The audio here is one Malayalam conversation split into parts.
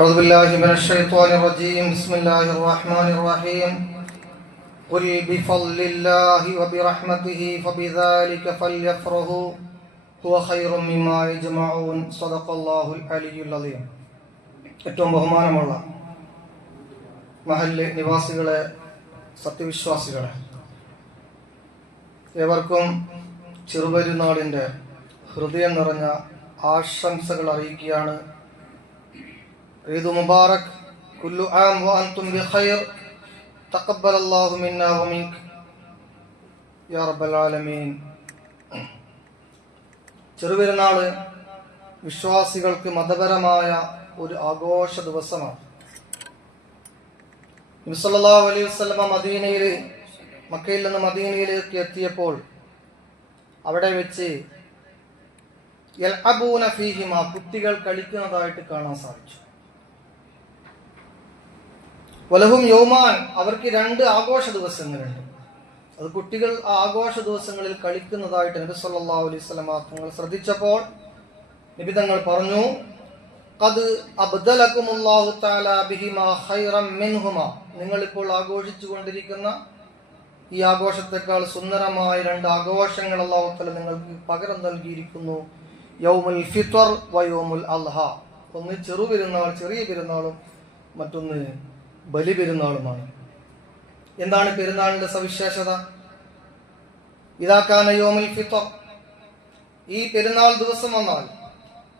أعوذ بالله من الشيطان الرجيم بسم الله الرحمن الرحيم قل بفضل الله وبرحمته فبذلك فليفرحوا هو خير مما يجمعون صدق الله العلي العظيم. ഏറ്റവും ബഹുമാനമുള്ള മഹല്ല് നിവാസികളെ, സത്യവിശ്വാസികളെ, ഏവർക്കും ചെറുപെരുന്നാളിൻ്റെ ഹൃദയം നിറഞ്ഞ ആശംസകൾ അറിയിക്കുകയാണ്. ഈദ് മുബാറക്, കുല്ലു ആം വ അൻതും ബിഖൈർ, തഖബ്ബലല്ലാഹു മിന്നാ വ മിൻക യാ റബ്ബൽ ആലമീൻ. ചെറുപെരുന്നാള് വിശ്വാസികൾക്ക് മതപരമായ ഒരു ആഘോഷ ദിവസമാണ്. നബി സല്ലല്ലാഹു അലൈഹി വസല്ലമ മക്കയിൽ നിന്ന് മദീനയിലേക്ക് എത്തിയപ്പോൾ അവിടെ വെച്ച് യൽഅബൂന ഫീഹിമ, കുട്ടികൾ കളിക്കുന്നതായിട്ട് കാണാൻ സാധിച്ചു. വലഹും യൗമാൻ, അവർക്ക് 2 ആഘോഷ ദിവസങ്ങളുണ്ട്. അത് കുട്ടികൾ ആ ആഘോഷ ദിവസങ്ങളിൽ കളിക്കുന്നതായിട്ട് നബി സല്ലല്ലാഹു അലൈഹി വസല്ലമ തങ്ങൾ ശ്രദ്ധിച്ചപ്പോൾ നബി തങ്ങൾ പറഞ്ഞു, ഖദ് അബ്ദലകുമുല്ലാഹു തആല ബിഹിമാ ഖൈറൻ മിൻഹുമാ, നിങ്ങൾ ഇപ്പോൾ ആഘോഷിച്ചു കൊണ്ടിരിക്കുന്ന ഈ ആഘോഷത്തെക്കാൾ സുന്ദരമായ 2 ആഘോഷങ്ങൾ അല്ലാഹു തആല നിങ്ങൾക്ക് പകരം നൽകിയിരിക്കുന്നു. യൗമുൽ ഫിത്ർ വ യൗമുൽ അൽഹ, ഒന്ന് ചെറുപെരുന്നാൾ, ചെറിയ പെരുന്നാളും മറ്റൊന്ന് ബലി പെരുന്നാളുമാണ്. എന്താണ് പെരുന്നാളിന്റെ സവിശേഷത? ഇദാ കാന യൗമുൽ ഫിത്ർ, ഈ പെരുന്നാൾ ദിവസം വന്നാൽ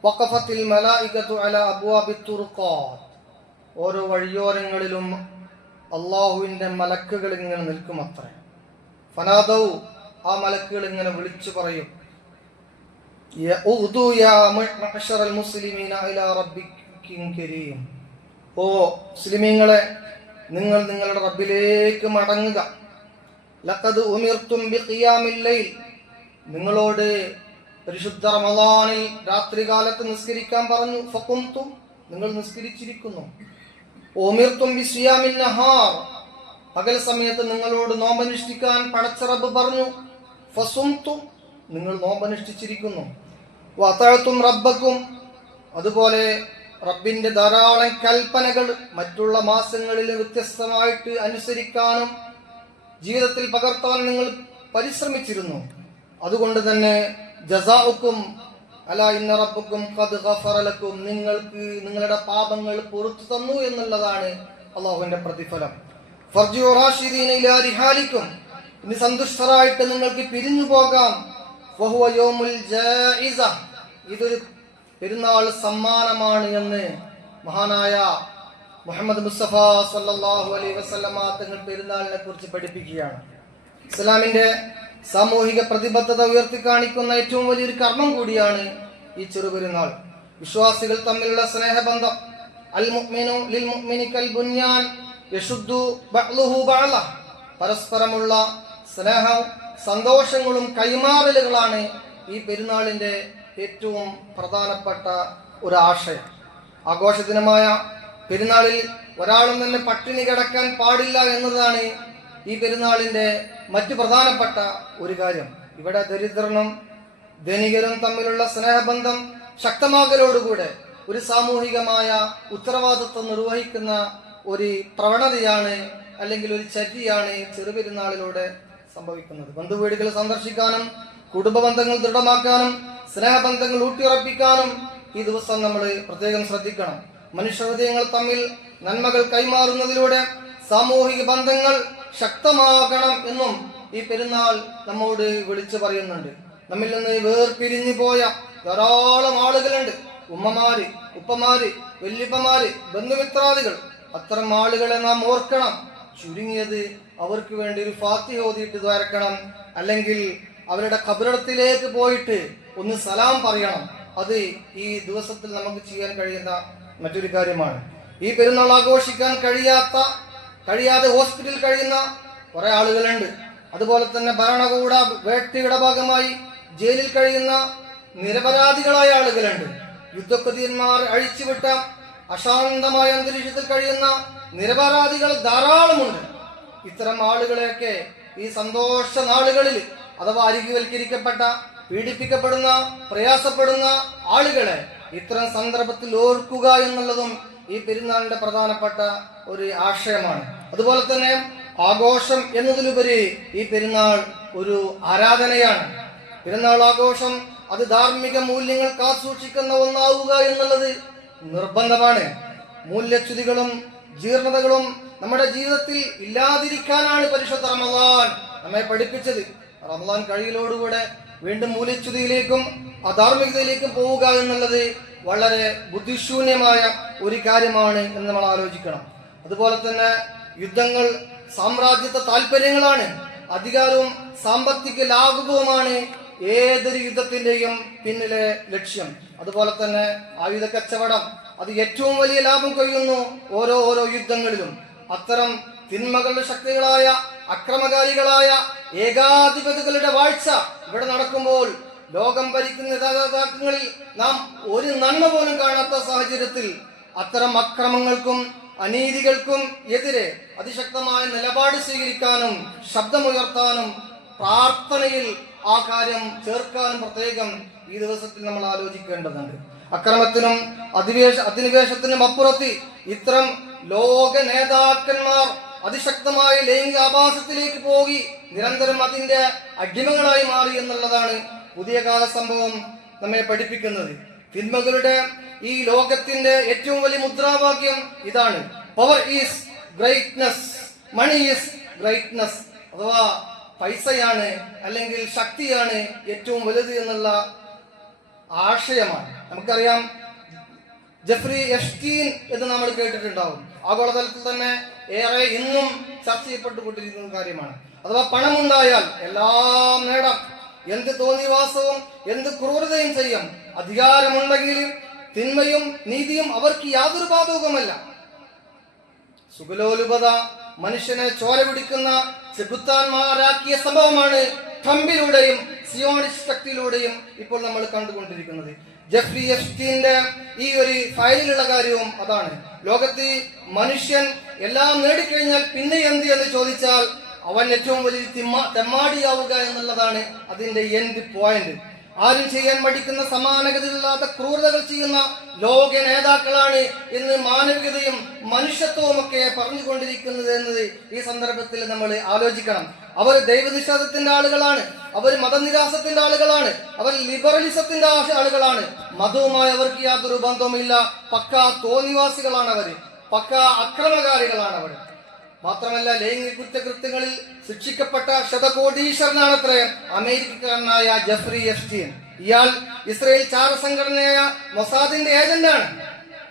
വഖഫത്തിൽ മലായികതു അലാ അബ്വാബിത് തുർഖാത്ത്, ഓരോ വഴിയോരങ്ങളിലും അല്ലാഹുവിന്റെ മലക്കുകൾ ഇങ്ങനെ നിൽക്കുമത്രേ. ഫനാദൗ, ആ മലക്കുകൾ ഇങ്ങനെ വിളിച്ചു പറയും, യഉദു യാ മഅ്ശറൽ മുസ്ലിമീന ഇലാ റബ്ബിക്കും കരീം, ഓ മുസ്ലിമീങ്ങളെ, നിങ്ങൾ നിങ്ങളുടെ റബ്ബിലേക്ക് മടങ്ങുക. ലഖദ് ഉമിർതും ബിഖിയാമിൽ ലൈൽ, നിങ്ങളോട് പരിശുദ്ധ റമളാനിൽ രാത്രികാലത്ത് നിസ്കരിക്കാൻ പറഞ്ഞു. ഫഖുംതും, നിങ്ങൾ നിസ്കരിച്ചിരിക്കുന്നു. ഉമിർതും ബിസിയാമിൻ നഹാർ, പകൽ സമയത്ത് നിങ്ങളോട് നോമ്പനുഷ്ഠിക്കാൻ പടച്ച റബ്ബ് പറഞ്ഞു. ഫസുംതും, നിങ്ങൾ നോമ്പനുഷ്ഠിച്ചിരിക്കുന്നു. വഅതഅതും റബ്ബക്കും, അതുപോലെ റബ്ബിന്റെ ധാരാളം കൽപ്പനകൾ മറ്റുള്ള മാസങ്ങളിൽ വ്യത്യസ്തമായിട്ട് അനുസരിക്കാനും ജീവിതത്തിൽ പകർത്താൻ നിങ്ങൾ പരിശ്രമിച്ചിരുന്നു. അതുകൊണ്ട് തന്നെ ജസാഉക്കും അലാ ഇന്ന റബ്ബക്കും ഖദ് ഗഫറ ലക്കും, നിങ്ങൾക്ക് നിങ്ങളുടെ പാപങ്ങൾ പുറത്തു തന്നു എന്നുള്ളതാണ് അല്ലാഹുവിന്റെ പ്രതിഫലം. ഫർജിഉ റാഷിദീന ഇലാ റിഹാലിക്കും, ഇനി സന്തുഷ്ടരായിട്ട് നിങ്ങൾക്ക് പിരിഞ്ഞു പോകാം. വഹുവ യൗമുൽ ജായിസ, ഇതൊരു പെരുന്നാൾ സമ്മാനമാണ് എന്ന് മഹാനായ മുഹമ്മദ് മുസ്തഫ സല്ലല്ലാഹു അലൈഹി വസല്ലമ തങ്ങൾ പെരുന്നാളിനെ കുറിച്ച് പഠിപ്പിക്കുകയാണ്. ഇസ്ലാമിന്റെ സാമൂഹിക പ്രതിബദ്ധത ഉയർത്തി കാണിക്കുന്ന ഏറ്റവും വലിയൊരു കർമ്മം കൂടിയാണ് ഈ ചെറുപെരുന്നാൾ. വിശ്വാസികൾ തമ്മിലുള്ള സ്നേഹബന്ധം, അൽ മുഅ്മിനു ലിൽ മുഅ്മിനി കൽ ബുൻയാൻ യശുദ്ദു ബഅ്ലുഹു ബഅല, പരസ്പരമുള്ള സ്നേഹവും സന്തോഷങ്ങളും കൈമാറലുകളാണ് ഈ പെരുന്നാളിന്റെ ഏറ്റവും പ്രധാനപ്പെട്ട ഒരു ആശയം. ആഘോഷ ദിനമായ പെരുന്നാളിൽ ഒരാളും തന്നെ പട്ടിണി കിടക്കാൻ പാടില്ല എന്നതാണ് ഈ പെരുന്നാളിന്റെ മറ്റു പ്രധാനപ്പെട്ട ഒരു കാര്യം. ഇവിടെ ദരിദ്രനും ധനികരും തമ്മിലുള്ള സ്നേഹബന്ധം ശക്തമാകലോടുകൂടെ ഒരു സാമൂഹികമായ ഉത്തരവാദിത്വം നിർവഹിക്കുന്ന ഒരു പ്രവണതയാണ്, അല്ലെങ്കിൽ ഒരു ചര്യയാണ് ചെറുപെരുന്നാളിലൂടെ സംഭവിക്കുന്നത്. ബന്ധുവീടുകൾ സന്ദർശിക്കാനും കുടുംബ ബന്ധങ്ങൾ ദൃഢമാക്കാനും സ്നേഹബന്ധങ്ങൾ ഊട്ടിയുറപ്പിക്കാനും ഈ ദിവസം നമ്മൾ പ്രത്യേകം ശ്രദ്ധിക്കണം. മനുഷ്യഹൃദയങ്ങൾ തമ്മിൽ നന്മകൾ കൈമാറുന്നതിലൂടെ സാമൂഹിക ബന്ധങ്ങൾ ശക്തമാകണം എന്നും ഈ പെരുന്നാൾ നമ്മോട് വിളിച്ചു പറയുന്നുണ്ട്. നമ്മിൽ നിന്ന് വേർപിരിഞ്ഞു പോയ ധാരാളം ആളുകളുണ്ട്. ഉമ്മമാര്, ഉപ്പമാര്, വല്യപ്പമാര്, ബന്ധുമിത്രാദികൾ. അത്തരം ആളുകളെ നാം ഓർക്കണം. ചുരുങ്ങിയത് അവർക്ക് വേണ്ടി ഒരു ഫാത്തിഹ ഓതിയിട്ട് ദ്വാരക്കണം, അല്ലെങ്കിൽ അവരുടെ ഖബറിടത്തിലേക്ക് പോയിട്ട് ഒന്ന് സലാം പറയണം. അത് ഈ ദിവസത്തിൽ നമുക്ക് ചെയ്യാൻ കഴിയുന്ന മറ്റൊരു കാര്യമാണ്. ഈ പെരുന്നാൾ ആഘോഷിക്കാൻ കഴിയാതെ ഹോസ്പിറ്റലിൽ കഴിയുന്ന കുറെ ആളുകളുണ്ട്. അതുപോലെ തന്നെ ഭരണകൂട വേട്ടയുടെ ഭാഗമായി ജയിലിൽ കഴിയുന്ന നിരപരാധികളായ ആളുകളുണ്ട്. യുദ്ധക്കതീന്മാർ അഴിച്ചുവിട്ട അശാന്തമായ അന്തരീക്ഷത്തിൽ കഴിയുന്ന നിരപരാധികൾ ധാരാളമുണ്ട്. ഇത്തരം ആളുകളെയൊക്കെ ഈ സന്തോഷ നാളുകളിൽ, അഥവാ അരികുവൽക്കരിക്കപ്പെട്ട, പീഡിപ്പിക്കപ്പെടുന്ന, പ്രയാസപ്പെടുന്ന ആളുകളെ ഇത്തരം സന്ദർഭത്തിൽ ഓർക്കുക എന്നുള്ളതും ഈ പെരുന്നാളിന്റെ പ്രധാനപ്പെട്ട ഒരു ആശയമാണ്. അതുപോലെ തന്നെ ആഘോഷം എന്നതിലുപരി ഈ പെരുന്നാൾ ഒരു ആരാധനയാണ്. പെരുന്നാൾ ആഘോഷം അത് ധാർമ്മിക മൂല്യങ്ങൾ കാത്തുസൂക്ഷിക്കുന്ന ഒന്നാവുക എന്നുള്ളത് നിർബന്ധമാണ്. മൂല്യച്യുതികളും ജീർണതകളും നമ്മുടെ ജീവിതത്തിൽ ഇല്ലാതിരിക്കാനാണ് പരിശുദ്ധ റമദാൻ നമ്മെ പഠിപ്പിച്ചത്. റമദാൻ കഴിയലോടുകൂടെ വീണ്ടും മൂല്യച്യുതിയിലേക്കും അധാർമികതയിലേക്കും പോവുക എന്നുള്ളത് വളരെ ബുദ്ധിശൂന്യമായ ഒരു കാര്യമാണ് എന്ന് നമ്മൾ ആലോചിക്കണം. അതുപോലെ തന്നെ യുദ്ധങ്ങൾ സാമ്രാജ്യത്വ താല്പര്യങ്ങളാണ്. അധികാരവും സാമ്പത്തിക ലാഭവുമാണ് ഏതൊരു യുദ്ധത്തിന്റെയും പിന്നിലെ ലക്ഷ്യം. അതുപോലെ തന്നെ ആയുധ കച്ചവടം അത് ഏറ്റവും വലിയ ലാഭം കൊയ്യുന്നു ഓരോ യുദ്ധങ്ങളിലും. അത്തരം തിന്മകളുടെ ശക്തികളായ അക്രമകാരികളായ ഏകാധിപതികളുടെ വാഴ്ച ഇവിടെ നടക്കുമ്പോൾ ലോകം ഭരിക്കുന്ന നേതാക്കളിൽ നാം ഒരു നന്മ പോലും കാണാത്ത സാഹചര്യത്തിൽ അത്തരം അക്രമങ്ങൾക്കും അനീതികൾക്കും എതിരെ അതിശക്തമായ നിലപാട് സ്വീകരിക്കാനും ശബ്ദമുയർത്താനും പ്രാർത്ഥനയിൽ ആ കാര്യം ചേർക്കാനും പ്രത്യേകം ഈ ദിവസത്തിൽ നമ്മൾ ആലോചിക്കേണ്ടതുണ്ട്. അക്രമത്തിനും അധിനിവേശത്തിനും അപ്പുറത്ത് ഇത്തരം ലോക നേതാക്കന്മാർ അതിശക്തമായ ലൈംഗിക ആഭാസത്തിലേക്ക് പോയി നിരന്തരം അതിന്റെ അടിമകളായി മാറി എന്നുള്ളതാണ് പുതിയ കാല സംഭവം നമ്മെ പഠിപ്പിക്കുന്നത്. തിന്മകളുടെ ഈ ലോകത്തിന്റെ ഏറ്റവും വലിയ മുദ്രാവാക്യം ഇതാണ്: power is greatness, money is greatness. അഥവാ പൈസയാണ് അല്ലെങ്കിൽ ശക്തിയാണ് ഏറ്റവും വലുത് എന്നുള്ള ആശയമാണ്. നമുക്കറിയാം, ജെഫ്രി എപ്സ്റ്റീൻ എന്ന് നമ്മൾ കേട്ടിട്ടുണ്ടാവും. ആഗോളതലത്തിൽ തന്നെ ഏറെ ഇന്നും ചർച്ച ചെയ്യപ്പെട്ടുകൊണ്ടിരിക്കുന്ന കാര്യമാണ്. അഥവാ പണമുണ്ടായാൽ എല്ലാം നേടാം, എന്ത് തോന്നിവാസവും എന്ത് ക്രൂരതയും ചെയ്യാം. അധികാരമുണ്ടെങ്കിൽ തിന്മയും നീതിയും അവർക്ക് യാതൊരു ബാധകമല്ല. സുഖലോലുപത മനുഷ്യനെ ചോര പിടിക്കുന്ന ചെകുത്താന്മാരാക്കിയ സംഭവമാണ് ട്രംപിലൂടെയും സിയോണിസ്റ്റ് ശക്തിയിലൂടെയും ഇപ്പോൾ നമ്മൾ കണ്ടുകൊണ്ടിരിക്കുന്നത്. ജെഫ്രി എപ്സ്റ്റീന്റെ ഈ ഒരു ഫയലിലുള്ള കാര്യവും അതാണ്. ലോകത്ത് മനുഷ്യൻ എല്ലാം നേടിക്കഴിഞ്ഞാൽ പിന്നെ എന്ത് എന്ന് ചോദിച്ചാൽ അവൻ ഏറ്റവും വലിയ തെമ്മാടിയാവുക എന്നുള്ളതാണ് അതിന്റെ എൻഡ് പോയിന്റ്. ആരും ചെയ്യാൻ മടിക്കുന്ന സമാനഗതിയില്ലാത്ത ക്രൂരതകൾ ചെയ്യുന്ന ലോക നേതാക്കളാണ് ഇന്ന് മാനവികതയും മനുഷ്യത്വവും ഒക്കെ പറഞ്ഞുകൊണ്ടിരിക്കുന്നത് എന്നത് ഈ സന്ദർഭത്തിൽ നമ്മൾ ആലോചിക്കണം. അവർ ദൈവനിഷേധത്തിന്റെ ആളുകളാണ്, അവർ മതനിരാസത്തിന്റെ ആളുകളാണ്, അവർ ലിബറലിസത്തിന്റെ ആളുകളാണ്. മതവുമായി അവർക്ക് യാതൊരു ബന്ധവുമില്ല. പക്കാ തോന്നിവാസികളാണ് അവർ, പക്കാ അക്രമകാരികളാണ് അവർ. മാത്രമല്ല, ലൈംഗിക കുറ്റകൃത്യങ്ങളിൽ ശിക്ഷിക്കപ്പെട്ട ശതകോടീശ്വരനാണത്രേ അമേരിക്കക്കാരനായ ജെഫ്രി എപ്സ്റ്റീൻ. ഇയാൾ ഇസ്രയേൽ ചാരസംഘടനയായ മൊസാദിന്റെ ഏജന്റാണ്.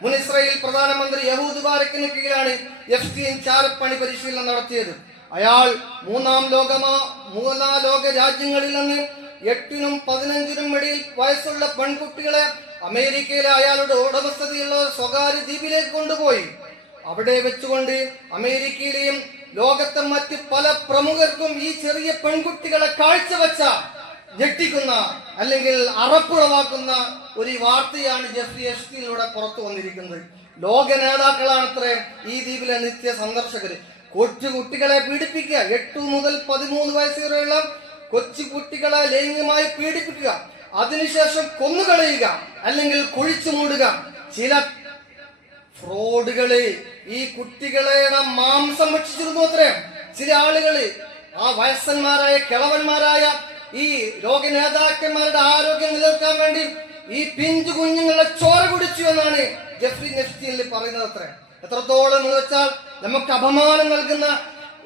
മുൻ ഇസ്രയേൽ പ്രധാനമന്ത്രി യഹൂദ് ബാരക്കിന് കീഴിലാണ് എപ്സ്റ്റീൻ ചാരപ്പണി പരിശീലനം നടത്തിയത്. അയാൾ മൂന്നാം ലോക രാജ്യങ്ങളിൽ നിന്ന് 8നും 15നും ഇടയിൽ വയസ്സുള്ള പെൺകുട്ടികളെ അമേരിക്കയിലെ അയാളുടെ ഉടമസ്ഥതയുള്ള സ്വകാര്യ ദ്വീപിലേക്ക് കൊണ്ടുപോയി. അവിടെ വെച്ചുകൊണ്ട് അമേരിക്കയിലെയും ലോകത്തെ മറ്റ് പല പ്രമുഖർക്കും ഈ ചെറിയ പെൺകുട്ടികളെ കാഴ്ചവെച്ച ഞെട്ടിക്കുന്ന അല്ലെങ്കിൽ അറപ്പുളവാക്കുന്ന ഒരു വാർത്തയാണ് ജെഫ്രി എപ്സ്റ്റീനിലൂടെ പുറത്തു വന്നിരിക്കുന്നത്. ലോക നേതാക്കളാണത്രേ ഈ ദ്വീപിലെ നിത്യ സന്ദർശകര്. കൊച്ചു കുട്ടികളെ പീഡിപ്പിക്കുക, 8 മുതൽ 13 വയസ്സ് വരെയുള്ള കൊച്ചു കുട്ടികളെ ലൈംഗികമായി പീഡിപ്പിക്കുക, അതിനുശേഷം കൊന്നുകളയുക അല്ലെങ്കിൽ കുഴിച്ചു മൂടുക. ചില ഫ്രോഡുകള് ഈ കുട്ടികളുടെ മാംസം ഭക്ഷിച്ചിരുന്നു അത്രേ. ചില ആളുകള് ആ വയസ്സന്മാരായ കിളവന്മാരായ ഈ ലോക നേതാക്കന്മാരുടെ ആരോഗ്യം നിലനിർത്താൻ വേണ്ടി ഈ പിഞ്ചു കുഞ്ഞുങ്ങളെ ചോര കുടിച്ചു എന്നാണ് ജെഫ്രി എപ്സ്റ്റീനിൽ പറയുന്നത് അത്രേ. എത്രത്തോളം എന്ന് വെച്ചാൽ നമുക്ക് അപമാനം നൽകുന്ന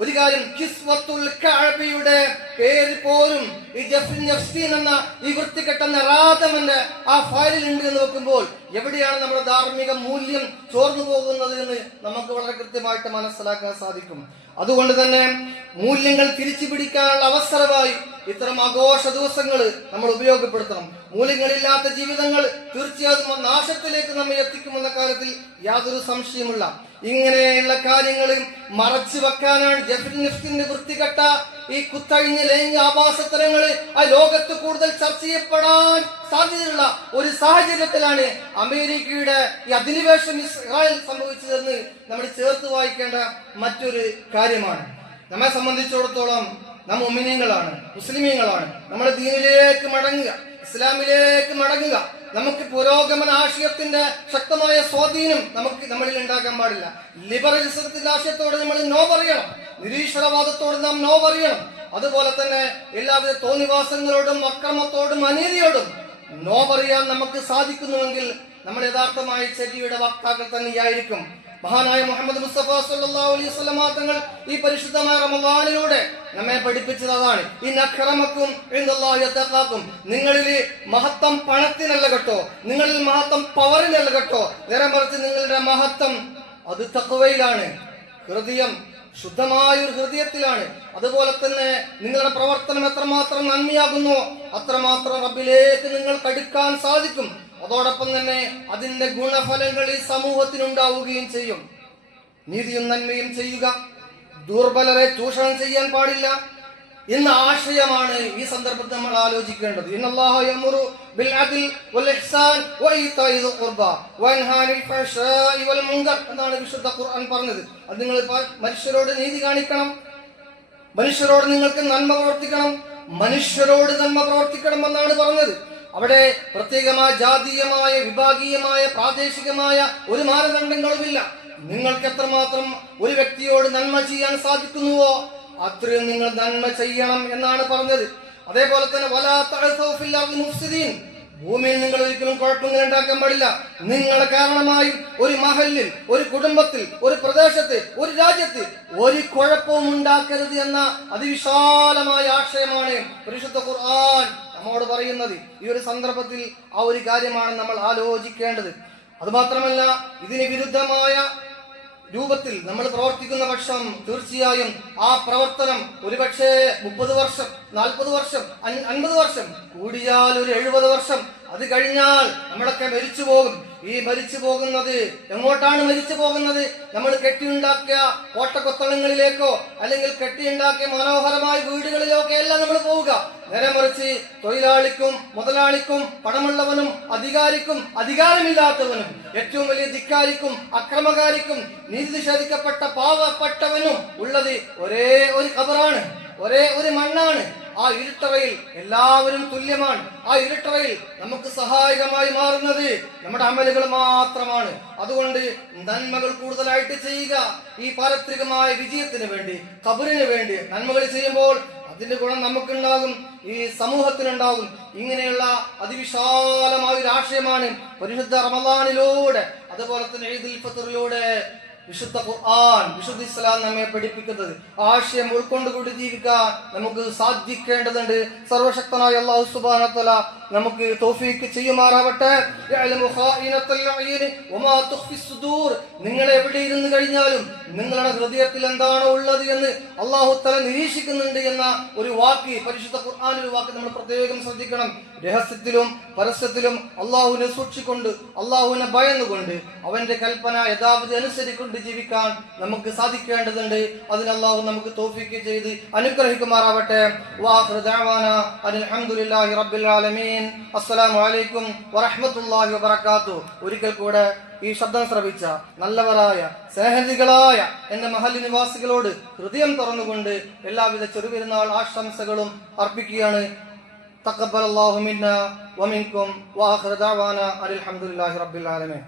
ഒരു കാര്യം, കിസ്വത്തുൽ കഅബയുടെ പേര് പോലും ഈ ജെഫ്രി എപ്സ്റ്റീൻ എന്ന ഈ വൃത്തികെട്ട നരാധമന്റെ ആ ഫയലിൽ ഉണ്ട് എന്ന് നോക്കുമ്പോൾ എവിടെയാണ് നമ്മുടെ ധാർമ്മിക മൂല്യം ചോർന്നു പോകുന്നത് എന്ന് നമുക്ക് വളരെ കൃത്യമായിട്ട് മനസ്സിലാക്കാൻ സാധിക്കും. അതുകൊണ്ട് തന്നെ മൂല്യങ്ങൾ തിരിച്ചു പിടിക്കാനുള്ള അവസരമായി ഇത്തരം ആഘോഷ ദിവസങ്ങൾ നമ്മൾ ഉപയോഗപ്പെടുത്തണം. മൂല്യങ്ങളില്ലാത്ത ജീവിതങ്ങൾ തീർച്ചയായും നാശത്തിലേക്ക് നമ്മെ എത്തിക്കുമെന്ന കാര്യത്തിൽ യാതൊരു സംശയമില്ല. ഇങ്ങനെയുള്ള കാര്യങ്ങൾ മറച്ചു വെക്കാനാണ് ജെഫ്രി എപ്സ്റ്റീന്റെ വൃത്തികെട്ട ഈ കുത്തഴിഞ്ഞ ലൈംഗിക ആഭാസത്തരങ്ങൾ ആ ലോകത്ത് കൂടുതൽ ചർച്ച ചെയ്യപ്പെടാൻ സാധ്യതയുള്ള ഒരു സാഹചര്യത്തിലാണ് അമേരിക്കയുടെ ഈ അധിനിവേശം ഇസ്രായേൽ സംഭവിച്ചതെന്ന് നമ്മൾ ചേർത്ത് വായിക്കേണ്ട മറ്റൊരു കാര്യമാണ്. നമ്മെ സംബന്ധിച്ചിടത്തോളം നാം മുഅ്മിനീങ്ങളാണ്, മുസ്ലിമീങ്ങളാണ്. നമ്മൾ ദീനിലേക്ക് മടങ്ങുക, ഇസ്ലാമിലേക്ക് മടങ്ങുക. നമുക്ക് പുരോഗമന ആശയത്തിന്റെ ശക്തമായ സ്വാധീനം നമ്മളിൽ ഉണ്ടാക്കാൻ പാടില്ല. ലിബറലിസത്തിന്റെ ആശയത്തോട് നമ്മൾ നോ പറയണം. നിരീശ്വരവാദത്തോട് നാം നോ പറയണം. അതുപോലെ തന്നെ എല്ലാവിധ തോന്നിവാസങ്ങളോടും അക്രമത്തോടും അനീതിയോടും നോ പറയാൻ നമുക്ക് സാധിക്കുന്നുവെങ്കിൽ നമ്മൾ യഥാർത്ഥമായി ശരിയുടെ വക്താക്കൾ തന്നെയായിരിക്കും. മഹാനായ മുഹമ്മദ് മുസ്തഫ സല്ലല്ലാഹു അലൈഹി വസല്ലം തങ്ങൾ ഈ പരിശുദ്ധമായ റമദാനിലൂടെ നമ്മെ പഠിപ്പിച്ചത് അതാണ്. ഇന്നക്രമക്കും ഇൻദല്ലാഹി യതഖാക്കും. നിങ്ങളിൽ മഹത്വം പണത്തിനല്ല കേട്ടോ, നിങ്ങളിൽ മഹത്വം പവറിനല്ല കേട്ടോ, നേരെ മറിച്ച് നിങ്ങളുടെ മഹത്വം അത് തഖ്വയിലാണ്. ഹൃദയം ശുദ്ധമായ ഒരു ഹൃദയത്തിലാണ്. അതുപോലെ തന്നെ നിങ്ങളുടെ പ്രവർത്തനം എത്രമാത്രം നന്മയാകുന്നു അത്രമാത്രം റബ്ബിലേക്ക് നിങ്ങൾക്ക് അടുക്കാൻ സാധിക്കും. അതോടൊപ്പം തന്നെ അതിന്റെ ഗുണഫലങ്ങൾ ഈ സമൂഹത്തിനുണ്ടാവുകയും ചെയ്യും. നീതിയും നന്മയും ചെയ്യുക, ദുർബലരെ ചൂഷണം ചെയ്യാൻ പാടില്ല എന്ന ആശയമാണ് ഈ സന്ദർഭത്തിൽ നമ്മൾ ആലോചിക്കേണ്ടത്. ഇന്നല്ലാഹ യഅ്മുറു ബിൽ അദ്ൽ വൽ ഇഹ്സാൻ വഇതാഇ ദിൽ ഖുർബ വയൻഹാ അനിൽ ഫഹ്ശാഇ വൽ മുൻകർ എന്നാണ് വിശുദ്ധ ഖുർആൻ പറഞ്ഞത്. അത് നിങ്ങൾ മനുഷ്യരോട് നീതി കാണിക്കണം, മനുഷ്യരോട് നിങ്ങൾക്ക് നന്മ പ്രവർത്തിക്കണം, മനുഷ്യരോട് നന്മ പ്രവർത്തിക്കണം എന്നാണ് പറഞ്ഞത്. അവിടെ പ്രത്യേകമായ ജാതീയമായ വിഭാഗീയമായ പ്രാദേശികമായ ഒരു മാനദണ്ഡങ്ങളുമില്ല. നിങ്ങൾക്ക് എത്രമാത്രം ഒരു വ്യക്തിയോട് നന്മ ചെയ്യാൻ സാധിക്കുന്നുവോ അത്രയും നിങ്ങൾ നന്മ ചെയ്യണം എന്നാണ് പറഞ്ഞത്. അതേപോലെ തന്നെ വലാ തഅസൗ ഫിൽ അർദി മുഫ്സിദീൻ. ഭൂമിയിൽ നിങ്ങൾ ഒരിക്കലും കുഴപ്പങ്ങൾ ഉണ്ടാക്കാൻ പാടില്ല. നിങ്ങളുടെ കാരണമായി ഒരു മഹലിൽ, ഒരു കുടുംബത്തിൽ, ഒരു പ്രദേശത്ത്, ഒരു രാജ്യത്ത് ഒരു കുഴപ്പവും ഉണ്ടാക്കരുത് എന്ന അതിവിശാലമായ ആശയമാണ് പരിശുദ്ധ ഖുർആൻ നമ്മോട് പറയുന്നത്. ഈ ഒരു സന്ദർഭത്തിൽ ആ ഒരു കാര്യമാണ് നമ്മൾ ആലോചിക്കേണ്ടത്. അതുമാത്രമല്ല, ഇതിന് വിരുദ്ധമായ രൂപത്തിൽ നമ്മൾ പ്രവർത്തിക്കുന്ന പക്ഷം തീർച്ചയായും ആ പ്രവർത്തനം ഒരുപക്ഷെ 30 വർഷം, 40 വർഷം, 50 വർഷം, കൂടിയാൽ ഒരു 70 വർഷം അത് കഴിഞ്ഞാൽ നമ്മളൊക്കെ മരിച്ചു പോകും. ഈ മരിച്ചു പോകുന്നത് എങ്ങോട്ടാണ് മരിച്ചു പോകുന്നത്? നമ്മൾ കെട്ടിയുണ്ടാക്കിയ കോട്ടക്കൊത്തളങ്ങളിലേക്കോ അല്ലെങ്കിൽ കെട്ടിയുണ്ടാക്കിയ മനോഹരമായ വീടുകളിലേക്കോ അല്ല നമ്മൾ പോവുക. നേരെ മറിച്ച് തൊഴിലാളിക്കും മുതലാളിക്കും പണമുള്ളവനും അധികാരിക്കും അധികാരമില്ലാത്തവനും ഏറ്റവും വലിയ ധിക്കാരിക്കും അക്രമകാരിക്കും നീതി നിഷേധിക്കപ്പെട്ട പാവപ്പെട്ടവനും ഉള്ളത് ഒരേ ഒരു ഖബറാണ്, ഒരേ ഒരു മണ്ണാണ്. ആ ഇരുട്ടറയിൽ എല്ലാവരും തുല്യമാണ്. ആ ഇരുട്ടറയിൽ നമുക്ക് സഹായകമായി മാറുന്നത് നമ്മുടെ അമലുകൾ മാത്രമാണ്. അതുകൊണ്ട് നന്മകൾ കൂടുതലായിട്ട് ചെയ്യുക. ഈ പാരത്രികമായ വിജയത്തിന് വേണ്ടി, ഖബറിന് വേണ്ടി നന്മകൾ ചെയ്യുമ്പോൾ അതിന്റെ ഗുണം നമുക്കുണ്ടാകും, ഈ സമൂഹത്തിനുണ്ടാകും. ഇങ്ങനെയുള്ള അതിവിശാലമായ ഒരു ആശയമാണ് പരിശുദ്ധ റമദാനിലൂടെ, അതുപോലെ തന്നെ ഈദുൽ ഫിത്റിലൂടെ വിശുദ്ധ ഖുർആൻ, വിശുദ്ധ ഇസ്ലാം നമ്മെ പഠിപ്പിക്കുന്നത്. ആശയം ഉൾക്കൊണ്ടുകൂടി ജീവിക്കാൻ നമുക്ക് സാധിക്കേണ്ടതുണ്ട്. സർവശക്തനായ അല്ലാഹു സുബ്ഹാനഹു വ തആല നമുക്ക് തൗഫീഖ് ചെയ്യുമാറാവട്ടെ. യഅലമു ഖായിനത്തുൽ അയ്യുൻ വമാ തുഖ്ഫിസ് സുദൂർ. നിങ്ങൾ എവിടെ ഇരുന്ന് കഴിഞ്ഞാലും നിങ്ങളുടെ ഹൃദയത്തിൽ എന്താണോ ഉള്ളത് എന്ന് അല്ലാഹു തആല നിരീക്ഷിക്കുന്നുണ്ട് എന്ന ഒരു വാക്ക്, പരിശുദ്ധ ഖുർആനിലെ വാക്ക് നമ്മൾ പ്രത്യേകം ശ്രദ്ധിക്കണം. രഹസ്യത്തിലും പരസ്യത്തിലും അല്ലാഹുവിനെ സൂക്ഷിച്ചുകൊണ്ട്, അല്ലാഹുവിനെ ഭയന്നുകൊണ്ട്, അവന്റെ കൽപ്പന യഥാവിധി അനുസരിച്ചുകൊണ്ട് ജീവിക്കാൻ നമുക്ക് സാധിക്കേണ്ടതുണ്ട്. അതിന് അല്ലാഹു നമുക്ക് തൗഫീഖ് ചെയ്ത് അനുഗ്രഹിക്കുമാറാവട്ടെ. വആഖിറു ദഅവാനാ അൽഹംദുലില്ലാഹി റബ്ബിൽ ആലമീൻ. അസ്സലാമു അലൈക്കും വറഹ്മത്തുള്ളാഹി വബറകാതുഹു. ഒരിക്കൽ കൂടെ ഈ ശബ്ദം ശ്രവിച്ച നല്ലവരായ സ്നേഹനിധികളായ എന്റെ മഹല്ല് നിവാസികളോട് ഹൃദയം തുറന്നുകൊണ്ട് എല്ലാവിധ ചെറുപെരുന്നാൾ ആശംസകളും അർപ്പിക്കുകയാണ്. തഖബ്ബലല്ലാഹു മിന്നാ വമിൻകും വആഖിറു ദഅവാനാ അൽഹംദുലില്ലാഹി റബ്ബിൽ ആലമീൻ.